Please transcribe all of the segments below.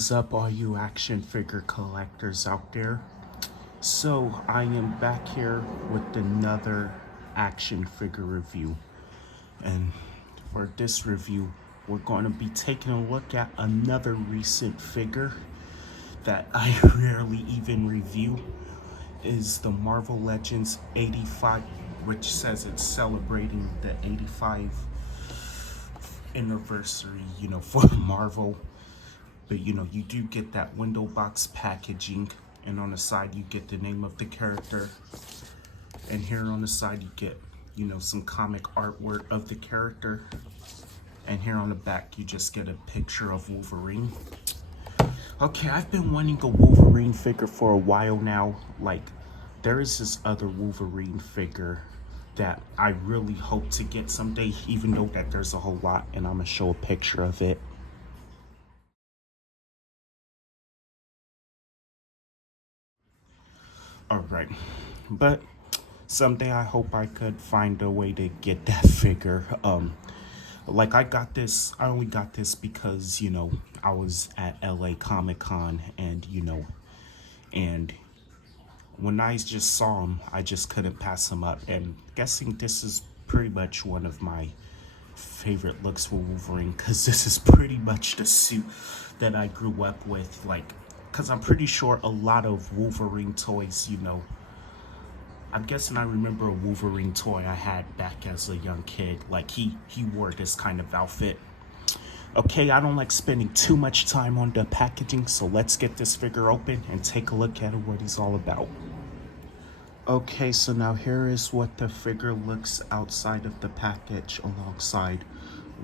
What is up, all you action figure collectors out there? So, I am back here with another action figure review. And for this review, we're going to be taking a look at another recent figure that I rarely even review. Is the Marvel Legends 85, which says it's celebrating the 85th anniversary, for Marvel. But you do get that window box packaging, and on the side you get the name of the character, and here on the side you get some comic artwork of the character, and here on the back you just get a picture of Wolverine. Okay, I've been wanting a Wolverine figure for a while now. Like, there is this other Wolverine figure that I really hope to get someday, even though that there's a whole lot, and I'm gonna show a picture of it. Alright, but someday I hope I could find a way to get that figure. Like, I only got this because, I was at LA Comic Con, and and when I just saw him, I just couldn't pass him up. And guessing this is pretty much one of my favorite looks for Wolverine, because this is pretty much the suit that I grew up with. Like, because I'm pretty sure a lot of Wolverine toys, I'm guessing I remember a Wolverine toy I had back as a young kid. Like, he wore this kind of outfit. Okay, I don't like spending too much time on the packaging, so let's get this figure open and take a look at what he's all about. Okay, so now here is what the figure looks outside of the package alongside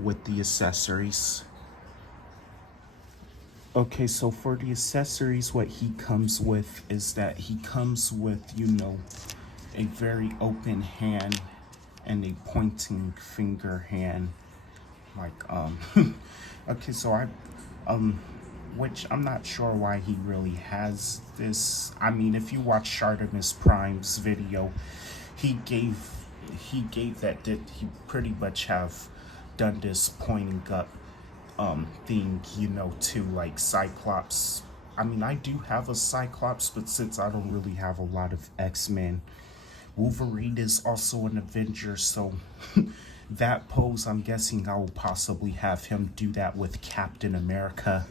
with the accessories. Okay, so for the accessories, what he comes with is that he comes with, a very open hand and a pointing finger hand. Like, okay, so which I'm not sure why he really has this. I mean, if you watch Shartimus Prime's video, he gave that he pretty much have done this pointing up thing, to like Cyclops. I mean, I do have a Cyclops, but since I don't really have a lot of X-Men, Wolverine is also an Avenger, so that pose, I'm guessing I will possibly have him do that with Captain America.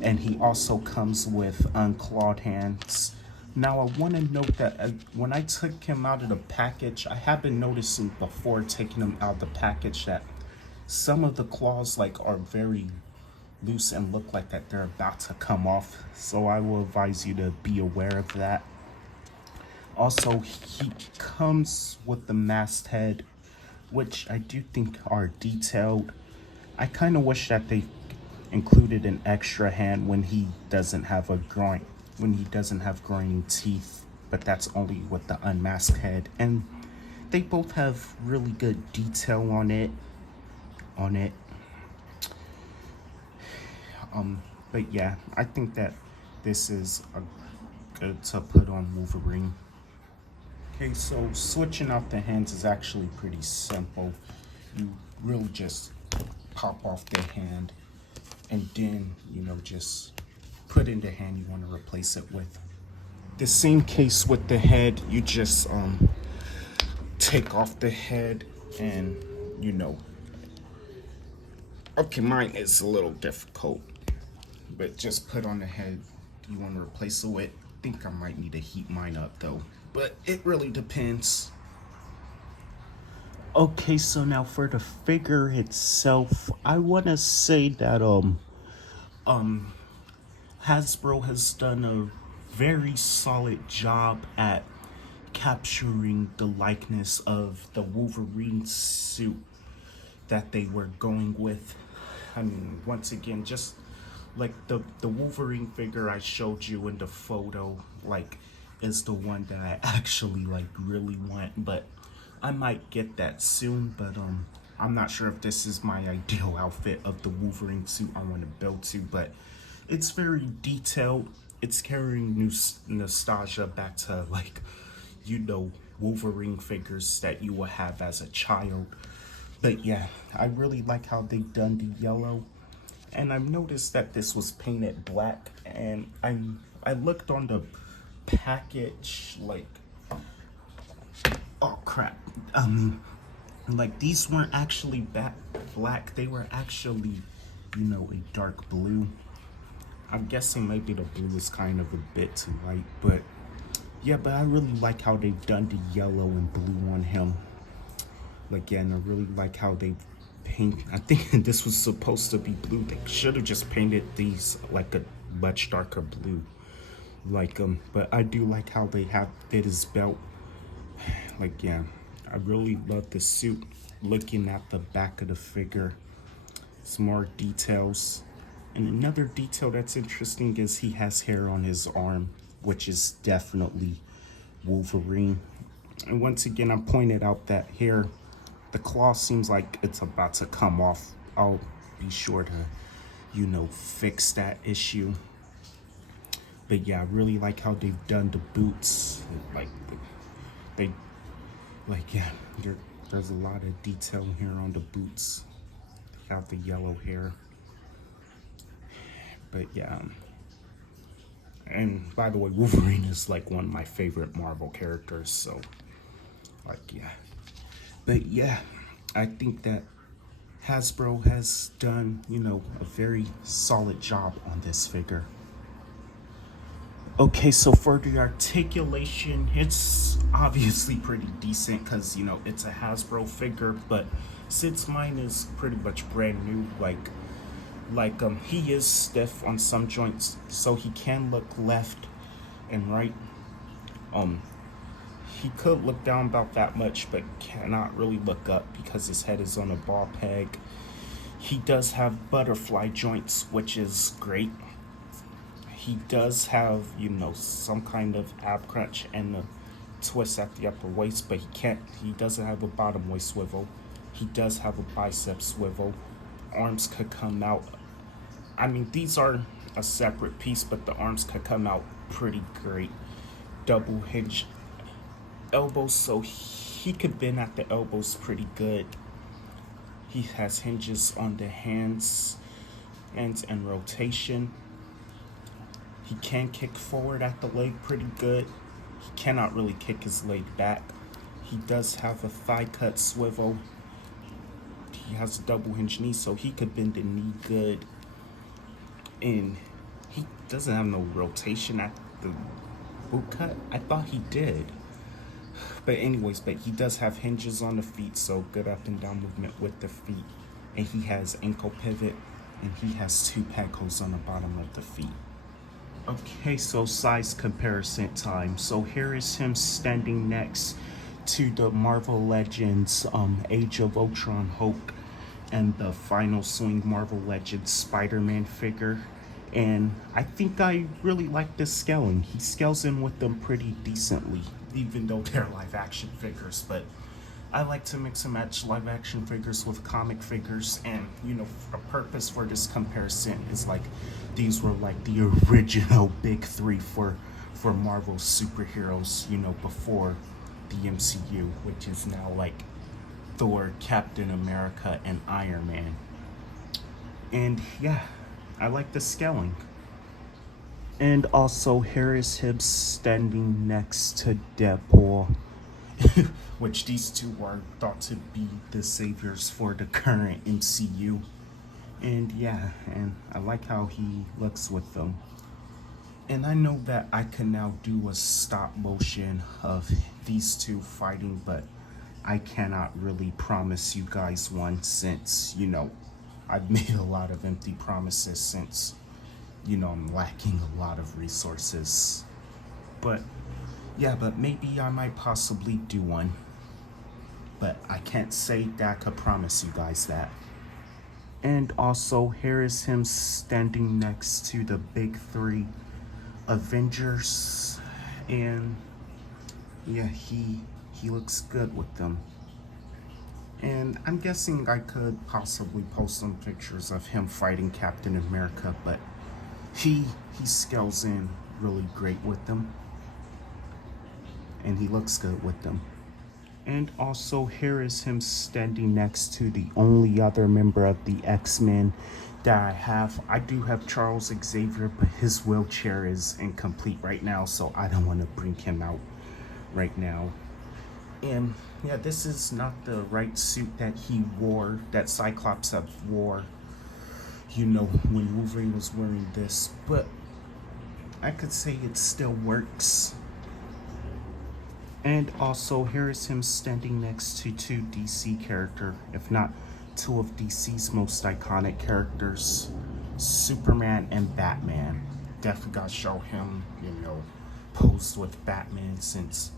And he also comes with unclawed hands. Now, I want to note that when I took him out of the package, I have been noticing before taking him out of the package that some of the claws are very loose and look like that they're about to come off. So I will advise you to be aware of that. Also, he comes with the masthead, which I do think are detailed. I kind of wish that they included an extra hand when he doesn't have growing teeth, but that's only with the unmasked head. And they both have really good detail on it. But yeah, I think that this is good to put on Wolverine. Okay, so switching out the hands is actually pretty simple. You really just pop off the hand, and then, just put in the hand you want to replace it with. The same case with the head, you just take off the head and, okay, mine is a little difficult, but just put on the head you want to replace it with. I think I might need to heat mine up though, but it really depends. Okay, so now for the figure itself, I want to say that Hasbro has done a very solid job at capturing the likeness of the Wolverine suit that they were going with. I mean, once again, just like the Wolverine figure I showed you in the photo, is the one that I actually really want, but I might get that soon. But I'm not sure if this is my ideal outfit of the Wolverine suit I want to build to, but it's very detailed. It's carrying nostalgia back to Wolverine figures that you will have as a child. But yeah, I really like how they've done the yellow. And I've noticed that this was painted black, and I looked on the package, like, oh crap, like these weren't actually black, they were actually, you know, a dark blue. I'm guessing maybe the blue is kind of a bit too light, but yeah, but I really like how they've done the yellow and blue on him. Again, I really like how they paint. I think this was supposed to be blue. They should have just painted these like a much darker blue, like but I do like how they have did his belt. Like, yeah, I really love the suit. Looking at the back of the figure, some more details. And another detail that's interesting is he has hair on his arm, which is definitely Wolverine. And once again, I pointed out that hair, the claw seems like it's about to come off. I'll be sure to, you know, fix that issue. But yeah, I really like how they've done the boots. Like, they, like, yeah, there's a lot of detail here on the boots. They have the yellow hair. But yeah, and by the way, Wolverine is like one of my favorite Marvel characters, so like, yeah. But yeah, I think that Hasbro has done, you know, a very solid job on this figure. Okay, so for the articulation, it's obviously pretty decent because, you know, it's a Hasbro figure, but since mine is pretty much brand new, like he is stiff on some joints, so he can look left and right. He could look down about that much, but cannot really look up because his head is on a ball peg. He does have butterfly joints, which is great. He does have, you know, some kind of ab crunch and a twist at the upper waist, but he doesn't have a bottom waist swivel. He does have a bicep swivel. Arms could come out. I mean, these are a separate piece, but the arms could come out pretty great. Double hinge elbows, so he could bend at the elbows pretty good. He has hinges on the hands and rotation. He can kick forward at the leg pretty good. He cannot really kick his leg back. He does have a thigh cut swivel. He has a double hinge knee, so he could bend the knee good. And he doesn't have no rotation at the boot cut. I thought he did. But anyways, but he does have hinges on the feet, so good up and down movement with the feet. And he has ankle pivot, and he has 2 peg holes on the bottom of the feet. Okay, so size comparison time. So here is him standing next to the Marvel Legends Age of Ultron Hulk and the Final Swing Marvel Legends Spider-Man figure. And I think I really like this scaling. He scales in with them pretty decently, even though they're live action figures. But I like to mix and match live action figures with comic figures, and you know, a purpose for this comparison is like these were like the original big 3 for Marvel superheroes, you know, before the MCU, which is now like Thor, Captain America, and Iron Man. And yeah, I like the scaling. And also, here is him standing next to Deadpool, which these two are thought to be the saviors for the current MCU. And yeah, and I like how he looks with them. And I know that I can now do a stop motion of these two fighting, but I cannot really promise you guys one since, you know, I've made a lot of empty promises since, you know, I'm lacking a lot of resources. But yeah, but maybe I might possibly do one. But I can't say that I could promise you guys that. And also, here is him standing next to the big 3 Avengers. And yeah, he looks good with them. And I'm guessing I could possibly post some pictures of him fighting Captain America, but he scales in really great with them. And he looks good with them. And also here is him standing next to the only other member of the X-Men that I have. I do have Charles Xavier, but his wheelchair is incomplete right now, so I don't want to bring him out right now. And yeah, this is not the right suit that he wore, that Cyclops have wore, when Wolverine was wearing this, but I could say it still works. And also, here is him standing next to two DC characters, if not two of DC's most iconic characters, Superman and Batman. Definitely gotta show him, posed with Batman, since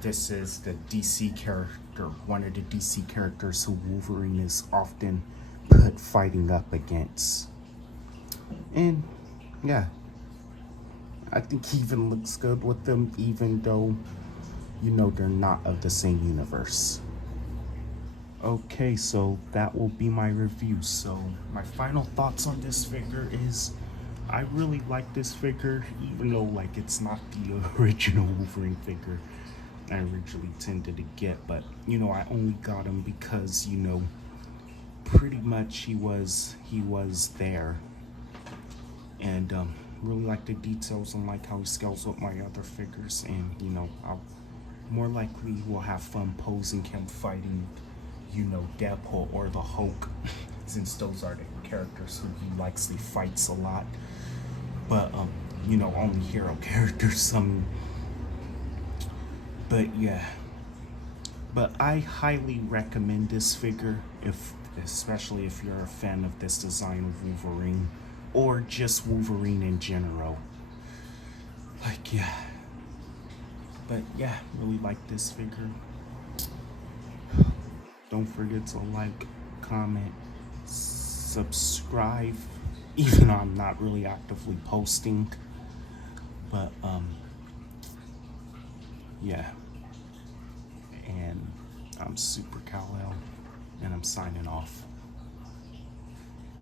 this is the DC character, one of the DC characters who Wolverine is often put fighting up against. And yeah, I think he even looks good with them, even though they're not of the same universe. Okay, so that will be my review. So my final thoughts on this figure is I really like this figure, even though it's not the original Wolverine figure I originally tended to get, but I only got him because pretty much he was there. And really like the details and like how he scales with my other figures, and I'll more likely will have fun posing him fighting Deadpool or the Hulk, since those are the characters who he likely fights a lot. But only hero characters. But yeah, but I highly recommend this figure, especially if you're a fan of this design of Wolverine, or just Wolverine in general. Yeah. But yeah, really like this figure. Don't forget to like, comment, subscribe, even though I'm not really actively posting. But yeah. And I'm Super Kal-El, and I'm signing off.